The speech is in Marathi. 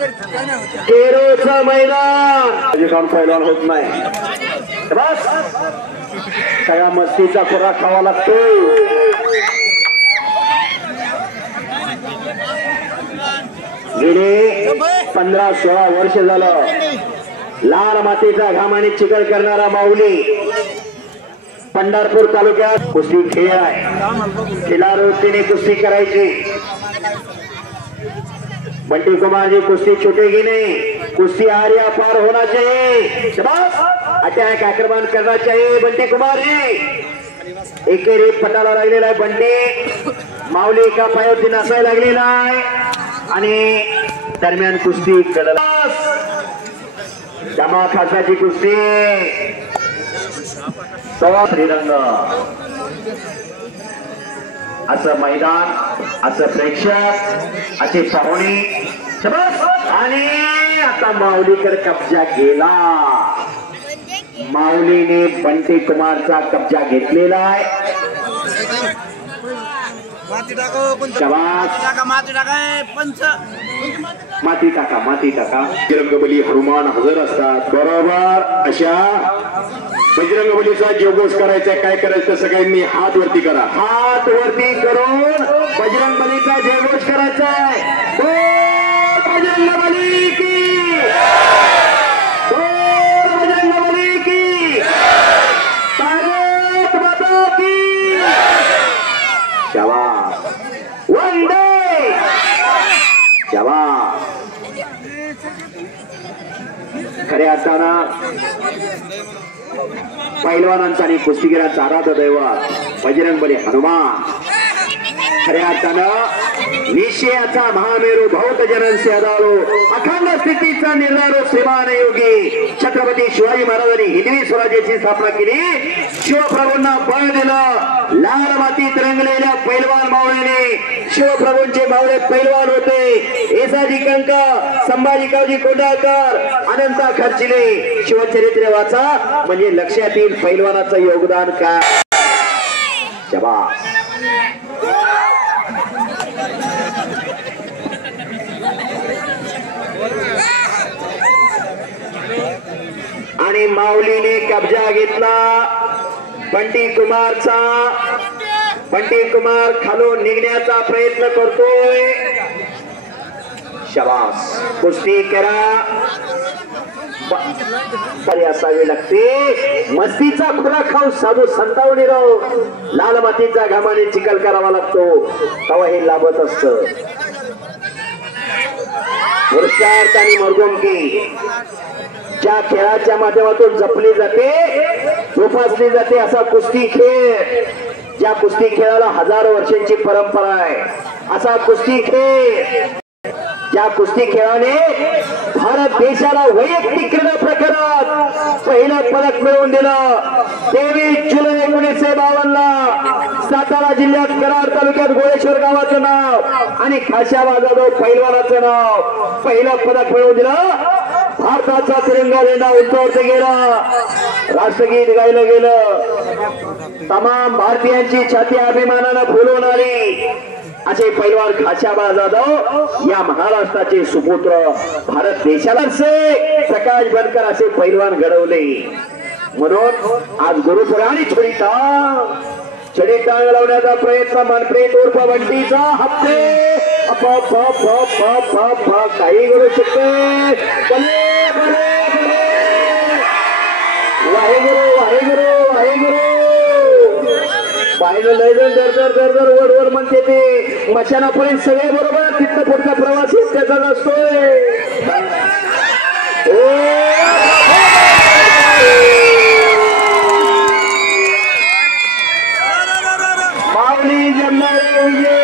केरोचं मैदान पैलवान होत नाही बस सगळ्या मस्तीचा खुराक खावा लागतो. गेले 15-16 वर्ष झालं लाल मातीचा घामाने चिखल करणारा माऊली पंढरपूर तालुक्यात कुस्ती खेळ आहे. खिलाडूने कुस्ती करायची. बंटी कुमार जी कुस्ती छूटेगी नहीं, कुश्ती आर्या पार होना चाहिए. अटॅक आक्रमण करना चाहिए. बंटी कुमार जी एकेरी पटाला लागलेला आहे. बंटी माऊली एका पायावरती नाचायला लागलेला आहे आणि दरम्यान कुस्ती कडला जमा खासाची कुस्ती श्रीरंग असं मैदान असं प्रेक्षक असे पाहुणे आणि आता माऊलीकडे कब्जा गेला. माऊलीने बंटी कुमारचा कब्जा घेतलेला आहे. माती टाका बजरंगबली हनुमान हजर असतात. बरोबर अशा बजरंगबलीचा जयघोष करायचा. काय करायचं सगळ्यांनी हात वरती करा. हात वरती करून बजरंगबलीचा जयघोष करायचा आहे. बजरंगबली की बजरंगबली की भारत माता की शाबास. वंदे शाबास. खऱ्या अर्थानं पैलवानांचा आणि कुस्तीगिरांचा आराध्य दैवत बजरंगबली हनुमान. खऱ्या अर्थानं निश्चयाचा महामेरू भौत जननसे अदालो अखंड स्थितीचा निर्धारो श्रीमान योगी छत्रपती शिवाजी महाराजांनी हिंदवी स्वराज्याची स्थापना केली. शिवप्रभूंना बळ दिलं. लाल मातीत रंगलेल्या पैलवान मावळ्याने शिवप्रभूंचे मावळे पैलवान होते. येसाजी कंक, संभाजीरावजी कोंढाळकर, अनंता खर्चिले. शिवचरित्र वाचा म्हणजे लक्षात येईल पैलवानाचं योगदान काय. शाबास. आणि माऊलीने कब्जा घेतला बंटी कुमारचा. बंटी कुमार खालून निघण्याचा प्रयत्न करतोय. शाबास. कुस्ती करा असावी लागते. मस्तीचा खुराक खाऊन साधू संतावणी राहू लाल मातीचा घामाने चिखल करावा लागतो. तेव्हा हे लाभत असत. पुरुषार्थ आणि मर्गोमकी ज्या खेळाच्या माध्यमातून जपली जाते जोपासली जाते असा कुस्ती खेळ. ज्या कुस्ती खेळाला हजारो वर्षांची परंपरा आहे असा कुस्ती खेळ. ज्या कुस्ती खेळाने भारत देशाला वैयक्तिक क्रीडा प्रकारात पहिलं पदक मिळवून दिलं. 23 जुलै 1952 ला सातारा जिल्ह्यात कराड तालुक्यात गोळेश्वर गावाचं नाव आणि खाशाबा जाधव पैलवानाचं नाव. पहिलं पदक मिळवून दिलं. भारताचा तिरंगा झेंडा उंचावरती गेला. राष्ट्रगीत गायलं गेलं. तमाम भारतीयांची छाती अभिमानानं फुलून आली. असे पैलवान खाशाबा जाधव या महाराष्ट्राचे सुपुत्र भारत देशाला प्रकाश बनकर असे पैलवान घडवले. म्हणून आज गुरुपुराणी छडी टांग लावण्याचा प्रयत्न मनप्रीत उर्फ बंटीचा हप्ते काही करू शकते. वाहेगुरु वाहेगुरु वाहेगुरु. पाहिलं लय जण दर वर म्हणते ते मशानापुरी सगळे बरोबर. तिथं पुढचा प्रवास त्याचाच असतोय. माऊली जमणारी